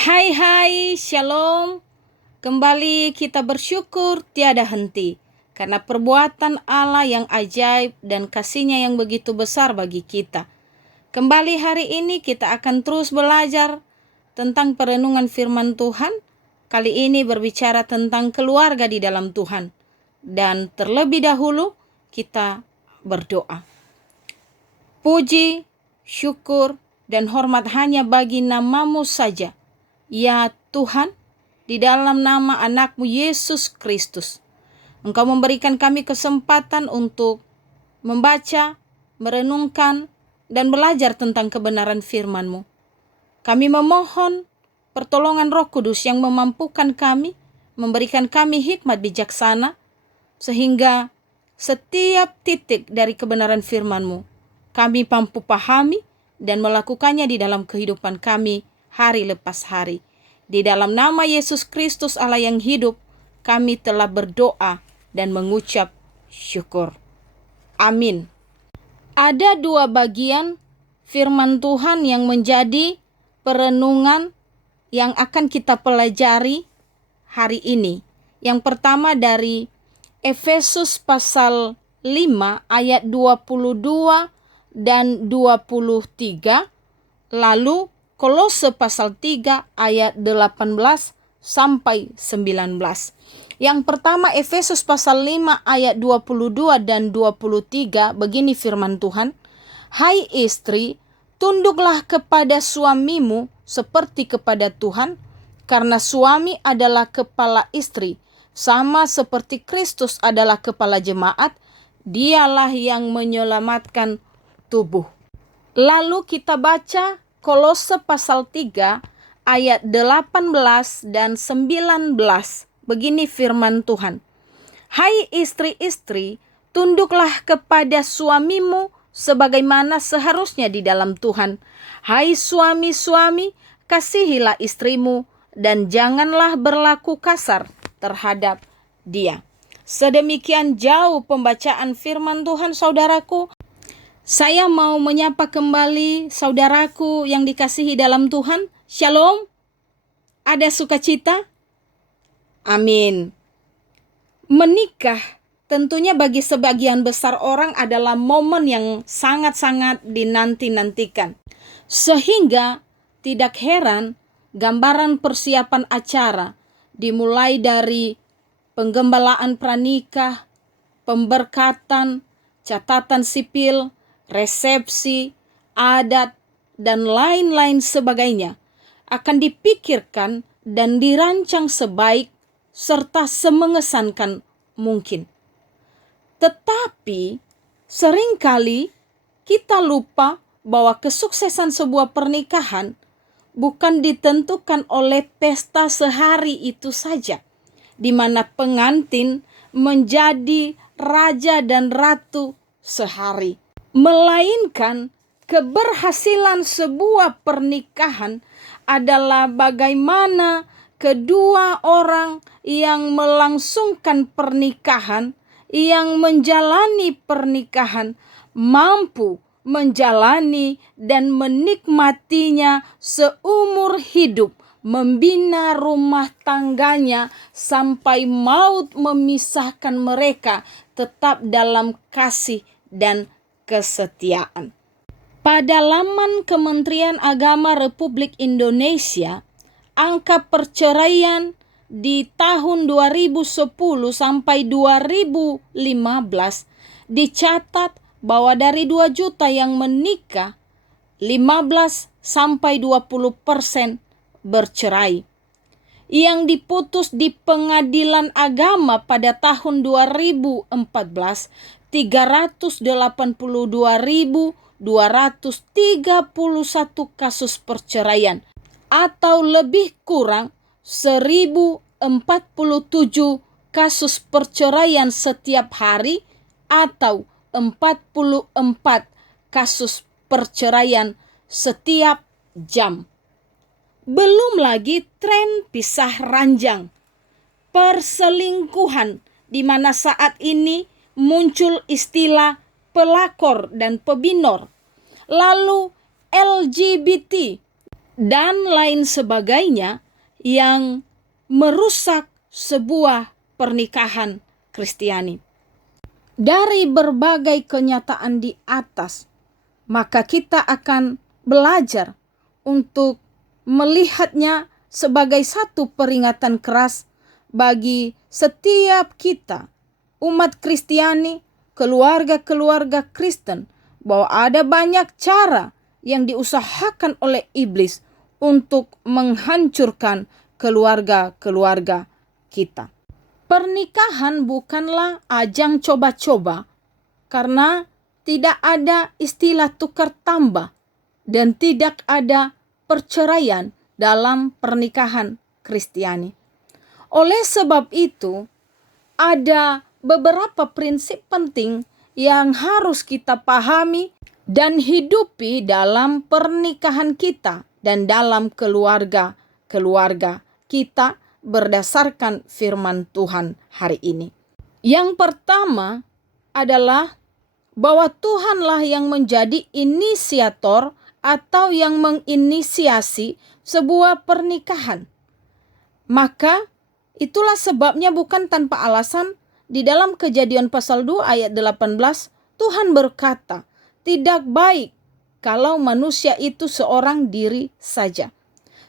Hai hai, shalom. Kembali kita bersyukur tiada henti karena perbuatan Allah yang ajaib dan kasih-Nya yang begitu besar bagi kita. Kembali hari ini kita akan terus belajar tentang perenungan firman Tuhan. Kali ini berbicara tentang keluarga di dalam Tuhan. Dan terlebih dahulu kita berdoa. Puji, syukur, dan hormat hanya bagi nama-Mu saja. Ya Tuhan, di dalam nama anak-Mu Yesus Kristus, Engkau memberikan kami kesempatan untuk membaca, merenungkan, dan belajar tentang kebenaran firman-Mu. Kami memohon pertolongan Roh Kudus yang memampukan kami, memberikan kami hikmat bijaksana, sehingga setiap titik dari kebenaran firman-Mu kami mampu pahami dan melakukannya di dalam kehidupan kami hari lepas hari. Di dalam nama Yesus Kristus Allah yang hidup, kami telah berdoa dan mengucap syukur. Amin. Ada dua bagian firman Tuhan yang menjadi perenungan yang akan kita pelajari hari ini. Yang pertama dari Efesus pasal 5 ayat 22 dan 23, lalu Kolose pasal 3 ayat 18 sampai 19. Yang pertama Efesus pasal 5 ayat 22 dan 23, begini firman Tuhan. Hai istri, tunduklah kepada suamimu seperti kepada Tuhan, karena suami adalah kepala istri, sama seperti Kristus adalah kepala jemaat, dialah yang menyelamatkan tubuh. Lalu kita baca Kolose pasal 3 ayat 18 dan 19. Begini firman Tuhan. Hai istri-istri, tunduklah kepada suamimu sebagaimana seharusnya di dalam Tuhan. Hai suami-suami, kasihilah istrimu dan janganlah berlaku kasar terhadap dia. Sedemikian jauh pembacaan firman Tuhan, saudaraku. Saya mau menyapa kembali saudaraku yang dikasihi dalam Tuhan. Shalom. Ada sukacita? Amin. Menikah tentunya bagi sebagian besar orang adalah momen yang sangat-sangat dinanti-nantikan. Sehingga tidak heran gambaran persiapan acara dimulai dari penggembalaan pranikah, pemberkatan, catatan sipil, resepsi, adat, dan lain-lain sebagainya akan dipikirkan dan dirancang sebaik serta semengesankan mungkin. Tetapi seringkali kita lupa bahwa kesuksesan sebuah pernikahan bukan ditentukan oleh pesta sehari itu saja, di mana pengantin menjadi raja dan ratu sehari. Melainkan keberhasilan sebuah pernikahan adalah bagaimana kedua orang yang melangsungkan pernikahan, yang menjalani pernikahan, mampu menjalani dan menikmatinya seumur hidup, membina rumah tangganya sampai maut memisahkan mereka tetap dalam kasih dan kesetiaan. Pada laman Kementerian Agama Republik Indonesia, angka perceraian di tahun 2010 sampai 2015 dicatat bahwa dari 2 juta yang menikah, 15 sampai 20% bercerai. Yang diputus di pengadilan agama pada tahun 2014, 382.231 kasus perceraian atau lebih kurang 1.047 kasus perceraian setiap hari atau 44 kasus perceraian setiap jam. Belum lagi tren pisah ranjang, perselingkuhan, di mana saat ini muncul istilah pelakor dan pebinor. Lalu LGBT dan lain sebagainya yang merusak sebuah pernikahan Kristiani. Dari berbagai kenyataan di atas, maka kita akan belajar untuk melihatnya sebagai satu peringatan keras bagi setiap kita, umat Kristiani, keluarga-keluarga Kristen, bahwa ada banyak cara yang diusahakan oleh iblis untuk menghancurkan keluarga-keluarga kita. Pernikahan bukanlah ajang coba-coba, karena tidak ada istilah tukar tambah dan tidak ada perceraian dalam pernikahan Kristiani. Oleh sebab itu, ada beberapa prinsip penting yang harus kita pahami dan hidupi dalam pernikahan kita dan dalam keluarga-keluarga kita berdasarkan firman Tuhan hari ini. Yang pertama adalah bahwa Tuhanlah yang menjadi inisiator atau yang menginisiasi sebuah pernikahan. Maka itulah sebabnya bukan tanpa alasan di dalam Kejadian pasal 2 ayat 18 Tuhan berkata, tidak baik kalau manusia itu seorang diri saja.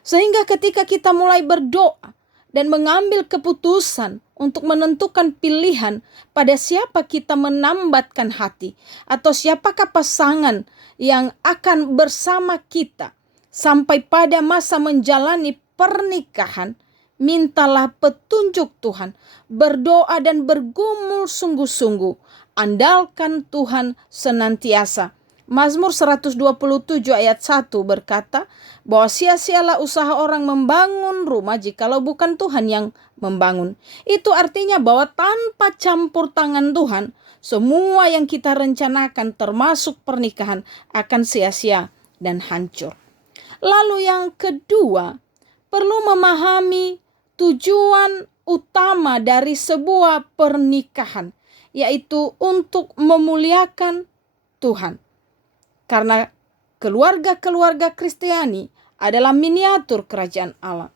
Sehingga ketika kita mulai berdoa dan mengambil keputusan untuk menentukan pilihan pada siapa kita menambatkan hati atau siapakah pasangan yang akan bersama kita sampai pada masa menjalani pernikahan, mintalah petunjuk Tuhan, berdoa dan bergumul sungguh-sungguh, andalkan Tuhan senantiasa. Mazmur 127 ayat 1 berkata bahwa sia-sialah usaha orang membangun rumah jikalau bukan Tuhan yang membangun. Itu artinya bahwa tanpa campur tangan Tuhan, semua yang kita rencanakan termasuk pernikahan akan sia-sia dan hancur. Lalu yang kedua, perlu memahami tujuan utama dari sebuah pernikahan, yaitu untuk memuliakan Tuhan. Karena keluarga-keluarga Kristiani adalah miniatur kerajaan Allah.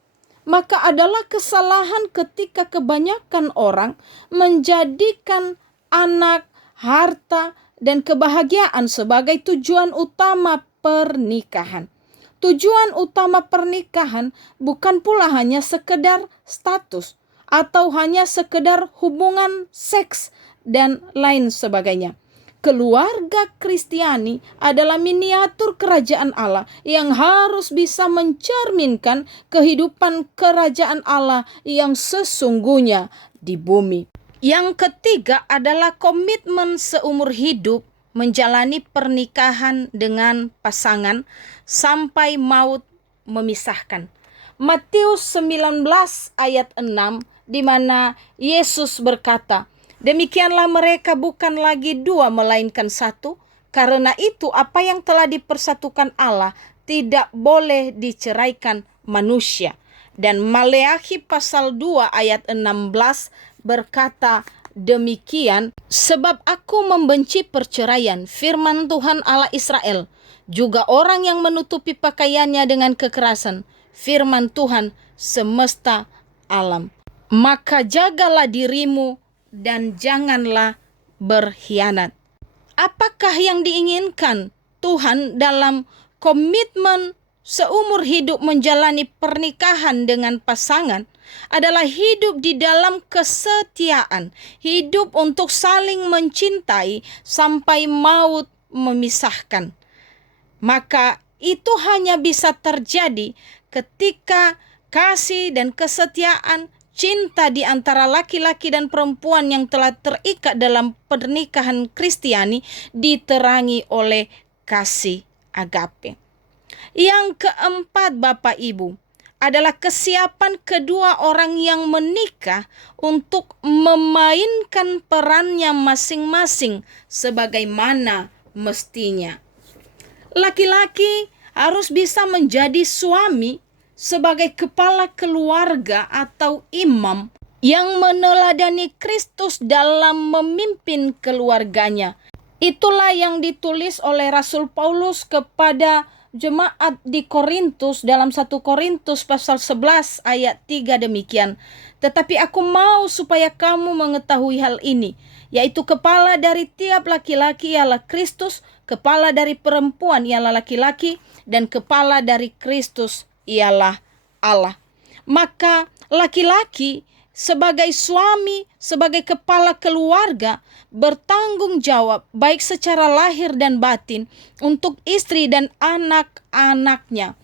Maka adalah kesalahan ketika kebanyakan orang menjadikan anak, harta, dan kebahagiaan sebagai tujuan utama pernikahan. Tujuan utama pernikahan bukan pula hanya sekedar status atau hanya sekedar hubungan seks dan lain sebagainya. Keluarga Kristiani adalah miniatur kerajaan Allah yang harus bisa mencerminkan kehidupan kerajaan Allah yang sesungguhnya di bumi. Yang ketiga adalah komitmen seumur hidup menjalani pernikahan dengan pasangan sampai maut memisahkan. Matius 19 ayat 6 di mana Yesus berkata, demikianlah mereka bukan lagi dua melainkan satu. Karena itu apa yang telah dipersatukan Allah tidak boleh diceraikan manusia. Dan Maleakhi pasal 2 ayat 16 berkata demikian, sebab aku membenci perceraian, firman Tuhan Allah Israel, juga orang yang menutupi pakaiannya dengan kekerasan, firman Tuhan semesta alam. Maka jagalah dirimu dan janganlah berkhianat. Apakah yang diinginkan Tuhan dalam komitmen seumur hidup menjalani pernikahan dengan pasangan? Adalah hidup di dalam kesetiaan, hidup untuk saling mencintai sampai maut memisahkan. Maka itu hanya bisa terjadi ketika kasih dan kesetiaan, cinta di antara laki-laki dan perempuan yang telah terikat dalam pernikahan Kristiani diterangi oleh kasih agape. Yang keempat, Bapak Ibu, adalah kesiapan kedua orang yang menikah untuk memainkan perannya masing-masing sebagaimana mestinya. Laki-laki harus bisa menjadi suami sebagai kepala keluarga atau imam yang meneladani Kristus dalam memimpin keluarganya. Itulah yang ditulis oleh Rasul Paulus kepada jemaat di Korintus dalam 1 Korintus pasal 11 ayat 3 demikian. Tetapi aku mau supaya kamu mengetahui hal ini, yaitu kepala dari tiap laki-laki ialah Kristus, kepala dari perempuan ialah laki-laki, dan kepala dari Kristus ialah Allah. Maka laki-laki sebagai suami, sebagai kepala keluarga, bertanggung jawab baik secara lahir dan batin untuk istri dan anak-anaknya.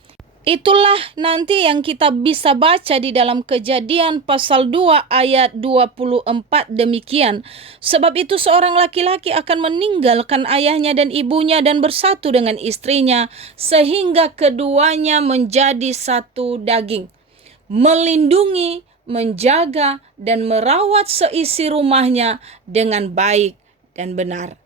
Itulah nanti yang kita bisa baca di dalam Kejadian pasal 2 ayat 24 demikian. Sebab itu seorang laki-laki akan meninggalkan ayahnya dan ibunya dan bersatu dengan istrinya, sehingga keduanya menjadi satu daging. Melindungi, menjaga, dan merawat seisi rumahnya dengan baik dan benar.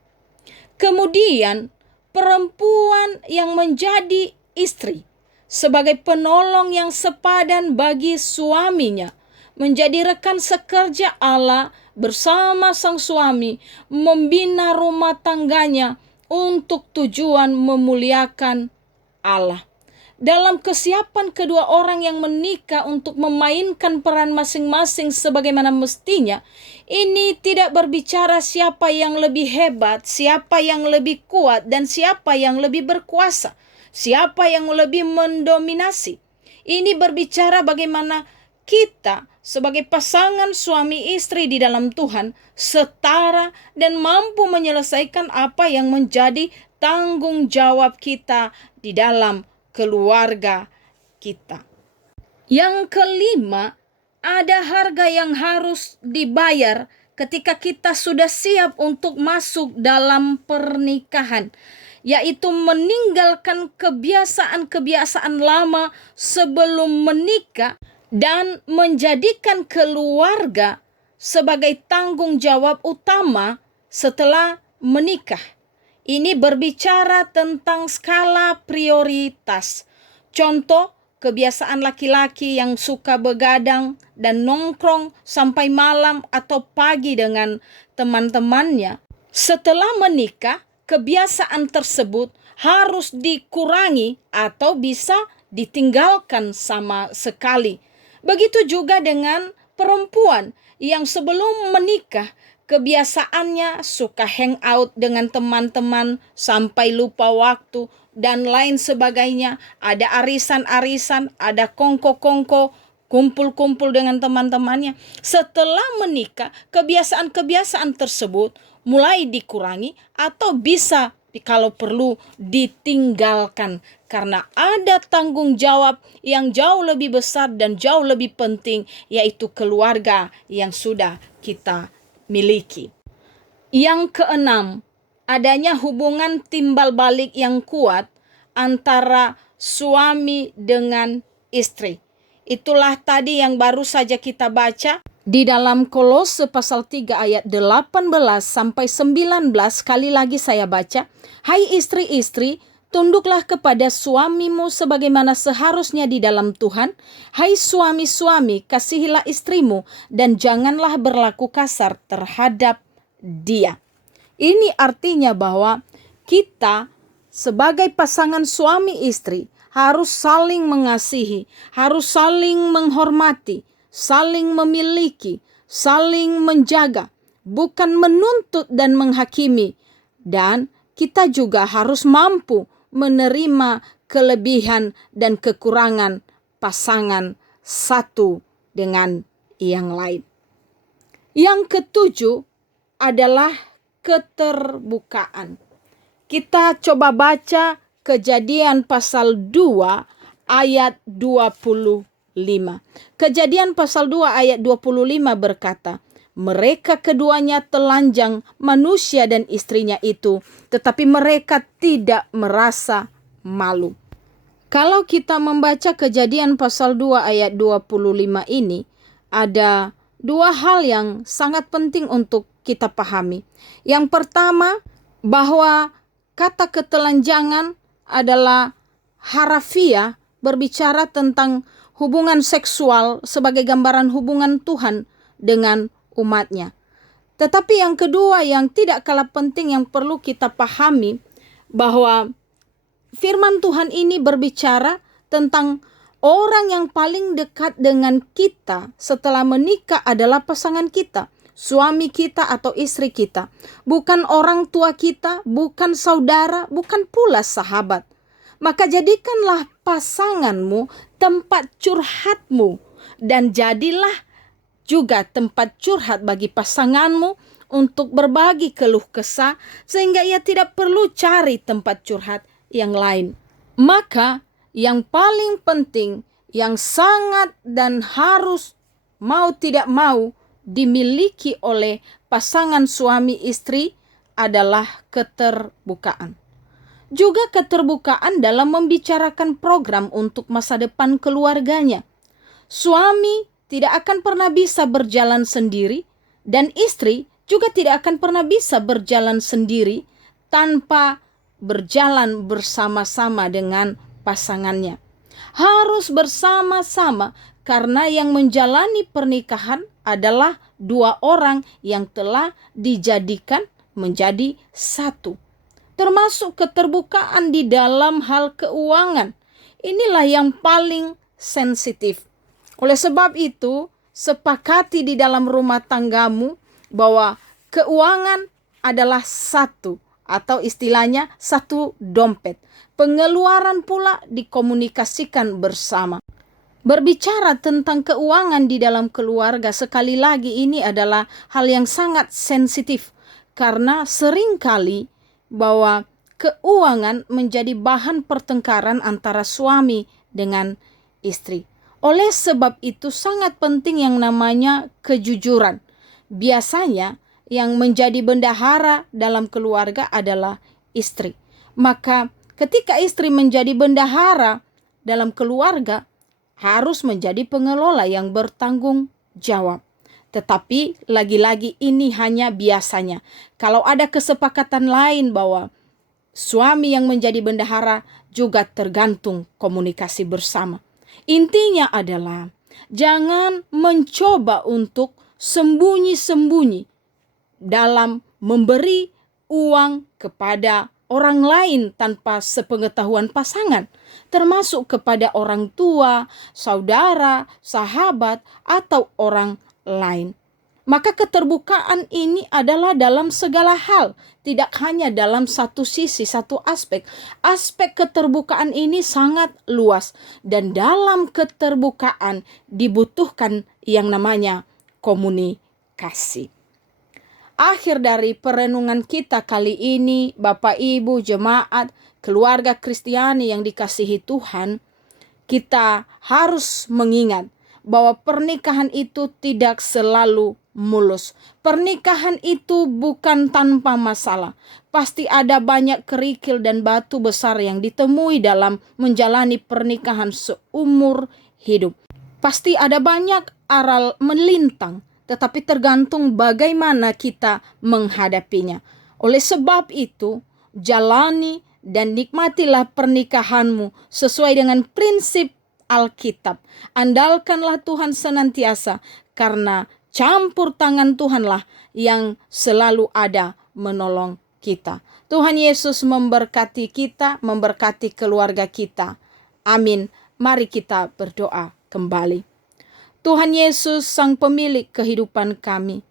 Kemudian perempuan yang menjadi istri sebagai penolong yang sepadan bagi suaminya, menjadi rekan sekerja Allah bersama sang suami, membina rumah tangganya untuk tujuan memuliakan Allah. Dalam kesiapan kedua orang yang menikah untuk memainkan peran masing-masing sebagaimana mestinya, ini tidak berbicara siapa yang lebih hebat, siapa yang lebih kuat, dan siapa yang lebih berkuasa, siapa yang lebih mendominasi. Ini berbicara bagaimana kita sebagai pasangan suami istri di dalam Tuhan setara dan mampu menyelesaikan apa yang menjadi tanggung jawab kita di dalam keluarga kita. Yang kelima, ada harga yang harus dibayar ketika kita sudah siap untuk masuk dalam pernikahan, yaitu meninggalkan kebiasaan-kebiasaan lama sebelum menikah dan menjadikan keluarga sebagai tanggung jawab utama setelah menikah. Ini berbicara tentang skala prioritas. Contoh, kebiasaan laki-laki yang suka begadang dan nongkrong sampai malam atau pagi dengan teman-temannya. Setelah menikah, kebiasaan tersebut harus dikurangi atau bisa ditinggalkan sama sekali. Begitu juga dengan perempuan yang sebelum menikah kebiasaannya suka hangout dengan teman-teman sampai lupa waktu dan lain sebagainya. Ada arisan-arisan, ada kongko-kongko, kumpul-kumpul dengan teman-temannya. Setelah menikah, kebiasaan-kebiasaan tersebut mulai dikurangi atau bisa kalau perlu ditinggalkan, karena ada tanggung jawab yang jauh lebih besar dan jauh lebih penting, yaitu keluarga yang sudah kita miliki. Yang keenam, adanya hubungan timbal balik yang kuat antara suami dengan istri. Itulah tadi yang baru saja kita baca di dalam Kolose pasal 3 ayat 18 sampai 19. Sekali lagi saya baca. Hai istri-istri, tunduklah kepada suamimu sebagaimana seharusnya di dalam Tuhan. Hai suami-suami, kasihilah istrimu dan janganlah berlaku kasar terhadap dia. Ini artinya bahwa kita sebagai pasangan suami istri harus saling mengasihi, harus saling menghormati, saling memiliki, saling menjaga, bukan menuntut dan menghakimi. Dan kita juga harus mampu menerima kelebihan dan kekurangan pasangan satu dengan yang lain. Yang ketujuh adalah keterbukaan. Kita coba baca Kejadian pasal 2 ayat 25. Kejadian pasal 2 ayat 25 berkata, mereka keduanya telanjang, manusia dan istrinya itu, tetapi mereka tidak merasa malu. Kalau kita membaca Kejadian pasal 2 ayat 25 ini, ada dua hal yang sangat penting untuk kita pahami. Yang pertama, bahwa kata ketelanjangan adalah harafiah, berbicara tentang hubungan seksual sebagai gambaran hubungan Tuhan dengan umatnya. Tetapi yang kedua yang tidak kalah penting yang perlu kita pahami, bahwa firman Tuhan ini berbicara tentang orang yang paling dekat dengan kita setelah menikah adalah pasangan kita, suami kita atau istri kita. Bukan orang tua kita, bukan saudara, bukan pula sahabat. Maka jadikanlah pasanganmu tempat curhatmu, dan jadilah juga tempat curhat bagi pasanganmu untuk berbagi keluh kesah, sehingga ia tidak perlu cari tempat curhat yang lain. Maka yang paling penting, yang sangat dan harus mau tidak mau dimiliki oleh pasangan suami istri adalah keterbukaan. Juga keterbukaan dalam membicarakan program untuk masa depan keluarganya. Suami tidak akan pernah bisa berjalan sendiri, dan istri juga tidak akan pernah bisa berjalan sendiri tanpa berjalan bersama-sama dengan pasangannya. Harus bersama-sama, karena yang menjalani pernikahan adalah dua orang yang telah dijadikan menjadi satu. Termasuk keterbukaan di dalam hal keuangan. Inilah yang paling sensitif. Oleh sebab itu, sepakati di dalam rumah tanggamu bahwa keuangan adalah satu, atau istilahnya satu dompet. Pengeluaran pula dikomunikasikan bersama. Berbicara tentang keuangan di dalam keluarga, sekali lagi ini adalah hal yang sangat sensitif, karena seringkali bahwa keuangan menjadi bahan pertengkaran antara suami dengan istri. Oleh sebab itu sangat penting yang namanya kejujuran. Biasanya yang menjadi bendahara dalam keluarga adalah istri. Maka ketika istri menjadi bendahara dalam keluarga, harus menjadi pengelola yang bertanggung jawab. Tetapi lagi-lagi ini hanya biasanya. Kalau ada kesepakatan lain bahwa suami yang menjadi bendahara juga tergantung komunikasi bersama. Intinya adalah jangan mencoba untuk sembunyi-sembunyi dalam memberi uang kepada orang lain tanpa sepengetahuan pasangan, termasuk kepada orang tua, saudara, sahabat, atau orang lain. Maka keterbukaan ini adalah dalam segala hal, tidak hanya dalam satu sisi, satu aspek. Aspek keterbukaan ini sangat luas, dan dalam keterbukaan dibutuhkan yang namanya komunikasi. Akhir dari perenungan kita kali ini, Bapak Ibu, jemaat, keluarga Kristiani yang dikasihi Tuhan, kita harus mengingat bahwa pernikahan itu tidak selalu mulus. Pernikahan itu bukan tanpa masalah. Pasti ada banyak kerikil dan batu besar yang ditemui dalam menjalani pernikahan seumur hidup. Pasti ada banyak aral melintang, tetapi tergantung bagaimana kita menghadapinya. Oleh sebab itu, jalani dan nikmatilah pernikahanmu sesuai dengan prinsip Alkitab. Andalkanlah Tuhan senantiasa, karena campur tangan Tuhanlah yang selalu ada menolong kita. Tuhan Yesus memberkati kita, memberkati keluarga kita. Amin. Mari kita berdoa kembali. Tuhan Yesus, Sang Pemilik kehidupan kami.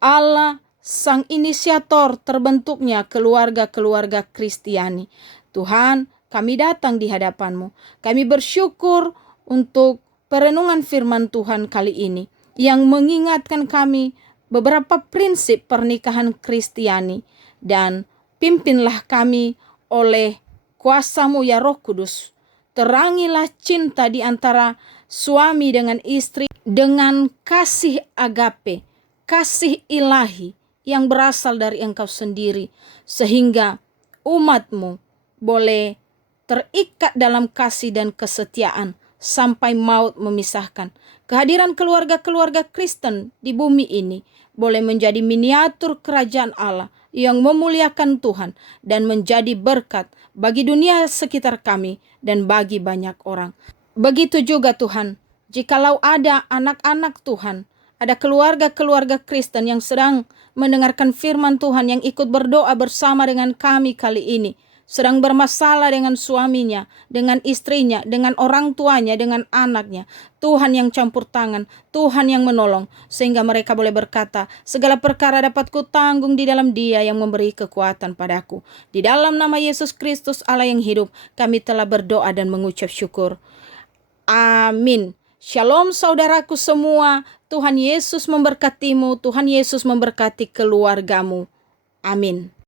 Allah, Sang Inisiator terbentuknya keluarga-keluarga Kristiani. Tuhan, kami datang di hadapan-Mu. Kami bersyukur untuk perenungan firman Tuhan kali ini, yang mengingatkan kami beberapa prinsip pernikahan Kristiani. Dan pimpinlah kami oleh kuasa-Mu ya Roh Kudus. Terangilah cinta di antara suami dengan istri dengan kasih agape, kasih ilahi yang berasal dari Engkau sendiri, sehingga umat-Mu boleh terikat dalam kasih dan kesetiaan sampai maut memisahkan. Kehadiran keluarga-keluarga Kristen di bumi ini boleh menjadi miniatur kerajaan Allah yang memuliakan Tuhan dan menjadi berkat bagi dunia sekitar kami dan bagi banyak orang. Begitu juga Tuhan, jikalau ada anak-anak Tuhan, ada keluarga-keluarga Kristen yang sedang mendengarkan firman Tuhan, yang ikut berdoa bersama dengan kami kali ini, sedang bermasalah dengan suaminya, dengan istrinya, dengan orang tuanya, dengan anaknya. Tuhan yang campur tangan, Tuhan yang menolong, sehingga mereka boleh berkata, segala perkara dapat kutanggung di dalam Dia yang memberi kekuatan padaku. Di dalam nama Yesus Kristus Allah yang hidup, kami telah berdoa dan mengucap syukur. Amin. Shalom saudaraku semua. Tuhan Yesus memberkatimu, Tuhan Yesus memberkati keluargamu. Amin.